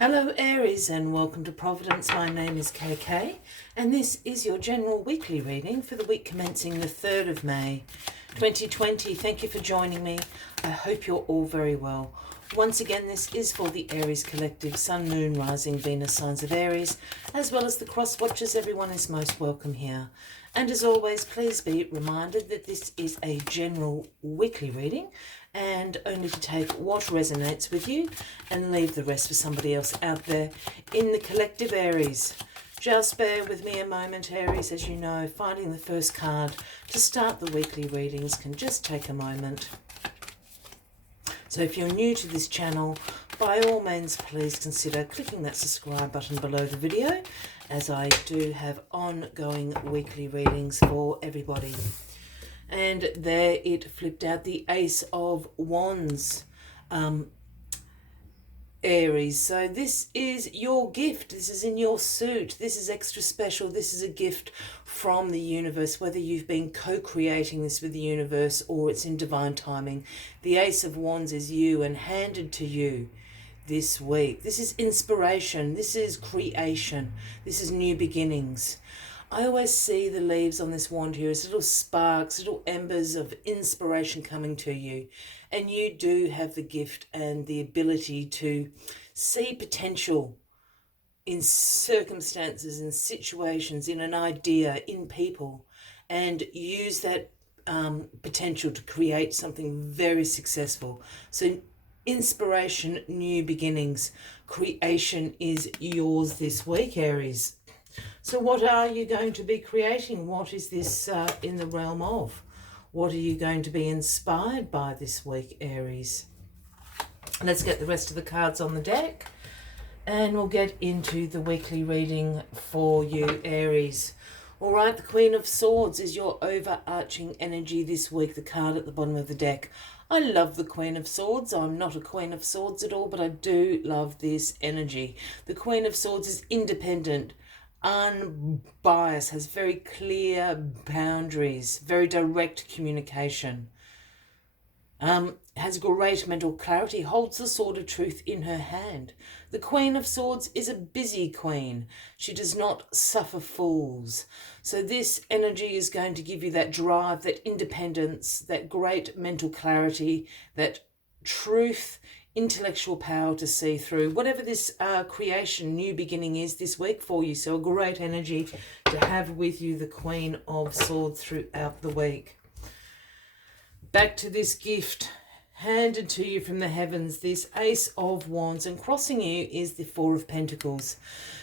Hello Aries and welcome to Providence. My name is KK and this is your general weekly reading for the week commencing the 3rd of May 2020. Thank you for joining me. I hope you're all very well. Once again, this is for the Aries collective, Sun, Moon, Rising, Venus signs of Aries, as well as the cross watchers. Everyone is most welcome here. And as always, please be reminded that this is a general weekly reading and only to take what resonates with you and leave the rest for somebody else out there in the collective Aries. Just bear with me a moment, Aries. As you know, finding the first card to start the weekly readings can just take a moment. So if you're new to this channel, by all means, please consider clicking that subscribe button below the video, as I do have ongoing weekly readings for everybody. And there it flipped out, the Ace of Wands, Aries. So this is your gift. This is in your suit. This is extra special. This is a gift from the universe, whether you've been co-creating this with the universe or it's in divine timing. The Ace of Wands is you and handed to you this week. This is inspiration. This is creation. This is new beginnings. I always see the leaves on this wand here as little sparks, little embers of inspiration coming to you. And you do have the gift and the ability to see potential in circumstances, in situations, in an idea, in people, and use that potential to create something very successful. So inspiration, new beginnings, creation is yours this week, Aries. So what are you going to be creating? What is this in the realm of? What are you going to be inspired by this week, Aries? Let's get the rest of the cards on the deck and we'll get into the weekly reading for you, Aries. All right, the Queen of Swords is your overarching energy this week, the card at the bottom of the deck. I love the Queen of Swords. I'm not a Queen of Swords at all, but I do love this energy. The Queen of Swords is independent, unbiased, has very clear boundaries, very direct communication, has great mental clarity, holds the sword of truth in her hand. The Queen of Swords is a busy queen. She does not suffer fools. So this energy is going to give you that drive, that independence, that great mental clarity, that truth, intellectual power to see through whatever this creation, new beginning is this week for you. So a great energy to have with you, the Queen of Swords, throughout the week. Back to this gift handed to you from the heavens, this Ace of Wands, and crossing you is the Four of Pentacles.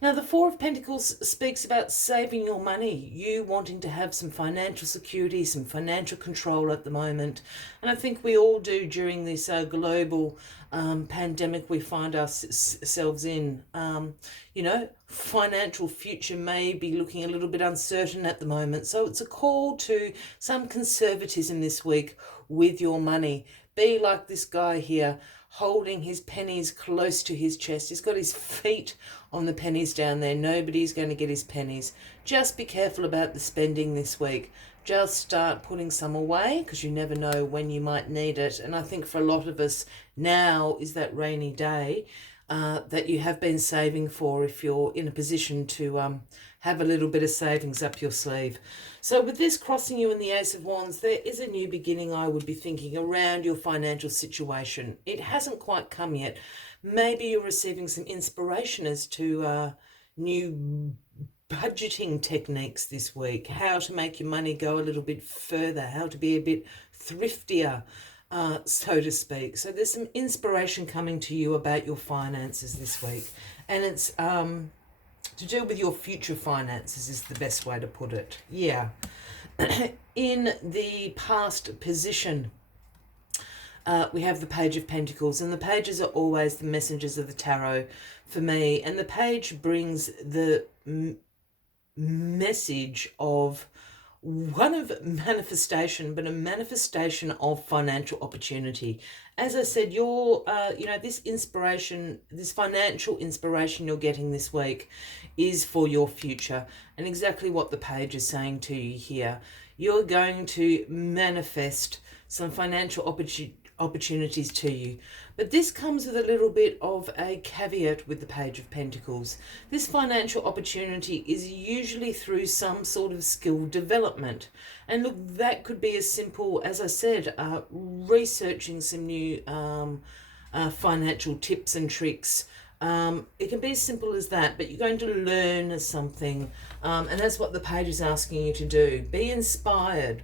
Now the Four of Pentacles speaks about saving your money, you wanting to have some financial security, some financial control at the moment. And I think we all do during this global pandemic we find ourselves in. You know, financial future may be looking a little bit uncertain at the moment. So it's a call to some conservatism this week with your money. Be like this guy here, holding his pennies close to his chest. He's got his feet on the pennies down there. Nobody's going to get his pennies. Just be careful about the spending this week. Just start putting some away, because you never know when you might need it. And I think for a lot of us, now is that rainy day that you have been saving for, if you're in a position to have a little bit of savings up your sleeve. So with this crossing you in the Ace of Wands, there is a new beginning, I would be thinking, around your financial situation. It hasn't quite come yet. Maybe you're receiving some inspiration as to new budgeting techniques this week, how to make your money go a little bit further, how to be a bit thriftier, so to speak. So there's some inspiration coming to you about your finances this week, and it's to do with your future finances is the best way to put it. Yeah. In the past position, we have the Page of Pentacles, and the pages are always the messengers of the tarot for me, and the page brings the message of one of manifestation, but a manifestation of financial opportunity. As I said, your this inspiration, this financial inspiration you're getting this week is for your future, and exactly what the page is saying to you here. You're going to manifest some financial opportunities to you. But this comes with a little bit of a caveat with the Page of Pentacles. This financial opportunity is usually through some sort of skill development. And look, that could be as simple, as I said, researching some new financial tips and tricks. It can be as simple as that, but you're going to learn something. And that's what the page is asking you to do. Be inspired.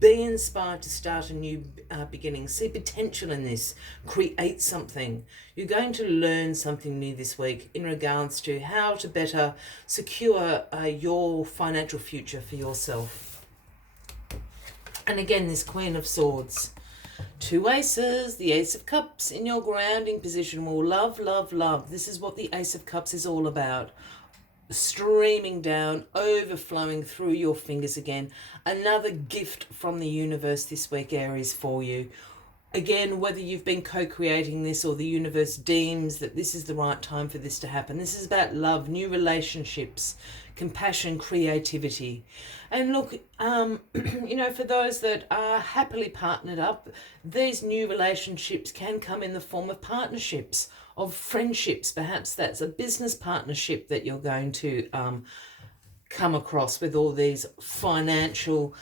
Be inspired to start a new beginning. See potential in this. Create something. You're going to learn something new this week in regards to how to better secure your financial future for yourself. And again, this Queen of Swords. 2 aces, the Ace of Cups in your grounding position. Well, love, love, love. This is what the Ace of Cups is all about. Streaming down, overflowing through your fingers again. Another gift from the universe this week, Aries, for you. Again, whether you've been co-creating this or the universe deems that this is the right time for this to happen. This is about love, new relationships, compassion, creativity. And look, you know, for those that are happily partnered up, these new relationships can come in the form of partnerships, of friendships. Perhaps that's a business partnership that you're going to come across with all these financial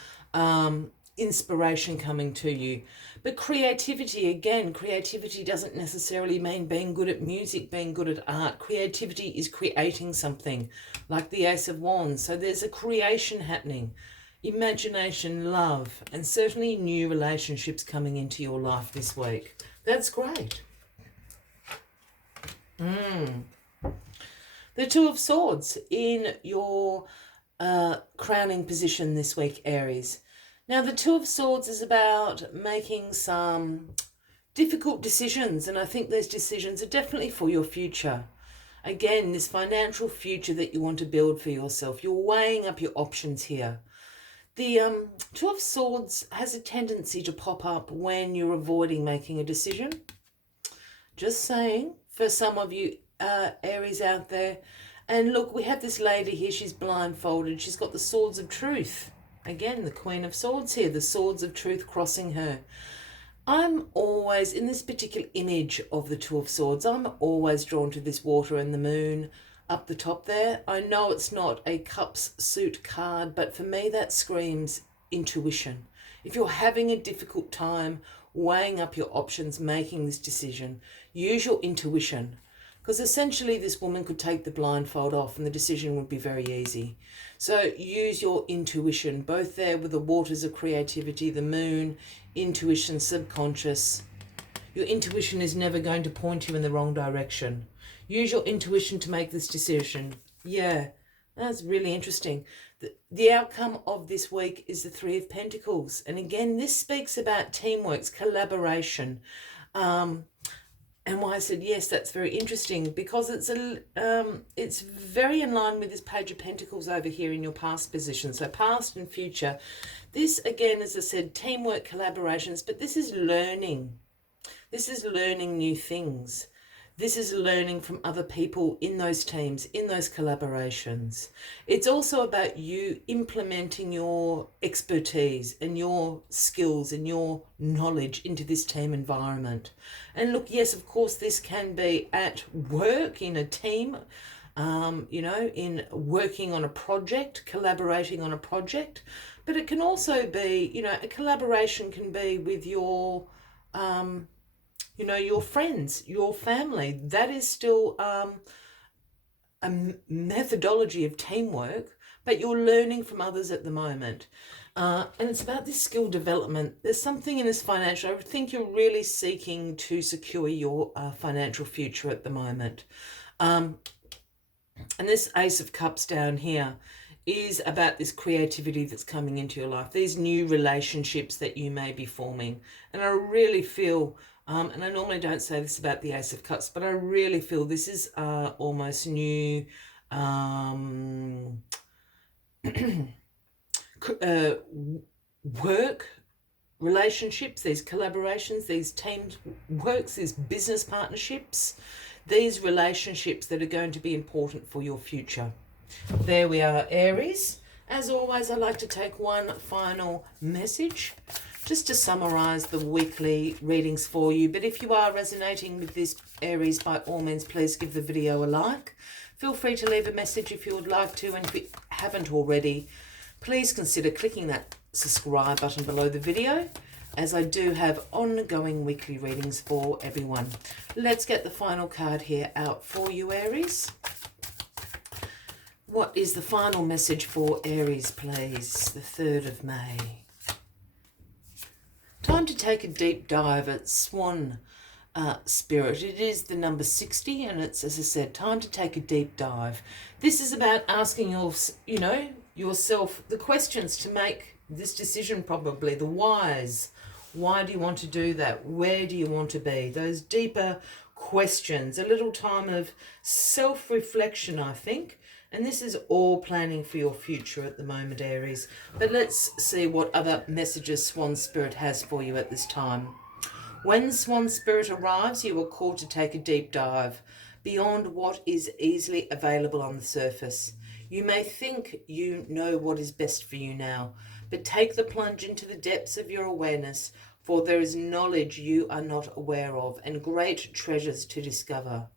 inspiration coming to you. But creativity, again, creativity doesn't necessarily mean being good at music, being good at art. Creativity is creating something, like the Ace of Wands. So there's a creation happening. Imagination, love, and certainly new relationships coming into your life this week. That's great. The Two of Swords in your crowning position this week, Aries. Now, the Two of Swords is about making some difficult decisions, and I think those decisions are definitely for your future. Again, this financial future that you want to build for yourself. You're weighing up your options here. The Two of Swords has a tendency to pop up when you're avoiding making a decision. Just saying, for some of you Aries out there. And look, we have this lady here, she's blindfolded. She's got the Swords of Truth. Again, the Queen of Swords here, the Swords of Truth crossing her. I'm always, in this particular image of the Two of Swords, I'm always drawn to this water and the moon up the top there. I know it's not a cups suit card, but for me that screams intuition. If you're having a difficult time weighing up your options, making this decision, use your intuition. Because essentially this woman could take the blindfold off and the decision would be very easy. So use your intuition, both there with the waters of creativity, the moon, intuition, subconscious. Your intuition is never going to point you in the wrong direction. Use your intuition to make this decision. Yeah, that's really interesting. The outcome of this week is the Three of Pentacles. And again, this speaks about teamwork, collaboration. And why I said yes, that's very interesting, because it's very in line with this Page of Pentacles over here in your past position. So past and future. This, again, as I said, teamwork, collaborations, but this is learning. This is learning new things. This is learning from other people in those teams, in those collaborations. It's also about you implementing your expertise and your skills and your knowledge into this team environment. And look, yes, of course, this can be at work, in a team, you know, in working on a project, collaborating on a project. But it can also be, you know, a collaboration can be with your you know, your friends, your family. That is still a methodology of teamwork, but you're learning from others at the moment. And it's about this skill development. There's something in this financial, I think you're really seeking to secure your financial future at the moment. And this Ace of Cups down here is about this creativity that's coming into your life, these new relationships that you may be forming. And I really feel, and I normally don't say this about the Ace of Cups, but I really feel this is almost new work relationships, these collaborations, these team works, these business partnerships, these relationships that are going to be important for your future. There we are, Aries. As always, I like to take one final message just to summarize the weekly readings for you. But if you are resonating with this, Aries, by all means, please give the video a like. Feel free to leave a message if you would like to. And if you haven't already, please consider clicking that subscribe button below the video, as I do have ongoing weekly readings for everyone. Let's get the final card here out for you, Aries. What is the final message for Aries, please? The 3rd of May. Time to take a deep dive at Swan Spirit. It is the number 60, and it's, as I said, time to take a deep dive. This is about asking yourself the questions to make this decision, probably the whys. Why do you want to do that? Where do you want to be? Those deeper questions. A little time of self-reflection, I think. And this is all planning for your future at the moment, Aries. But let's see what other messages Swan Spirit has for you at this time. When Swan Spirit arrives, you are called to take a deep dive beyond what is easily available on the surface. You may think you know what is best for you now, but take the plunge into the depths of your awareness, for there is knowledge you are not aware of and great treasures to discover.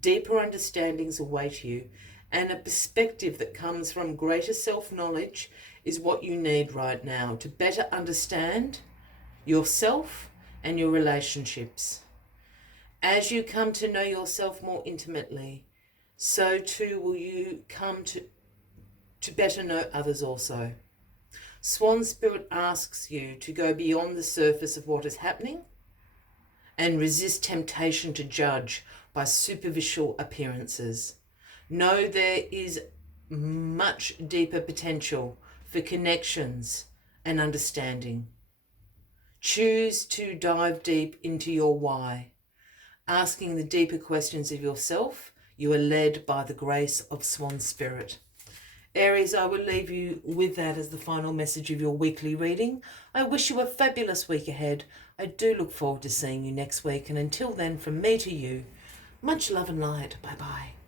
Deeper understandings await you, and a perspective that comes from greater self-knowledge is what you need right now to better understand yourself and your relationships. As you come to know yourself more intimately, so too will you come to better know others also. Swan Spirit asks you to go beyond the surface of what is happening and resist temptation to judge by superficial appearances. Know there is much deeper potential for connections and understanding. Choose to dive deep into your why. Asking the deeper questions of yourself, you are led by the grace of Swan Spirit. Aries, I will leave you with that as the final message of your weekly reading. I wish you a fabulous week ahead. I do look forward to seeing you next week. And until then, from me to you, much love and light. Bye-bye.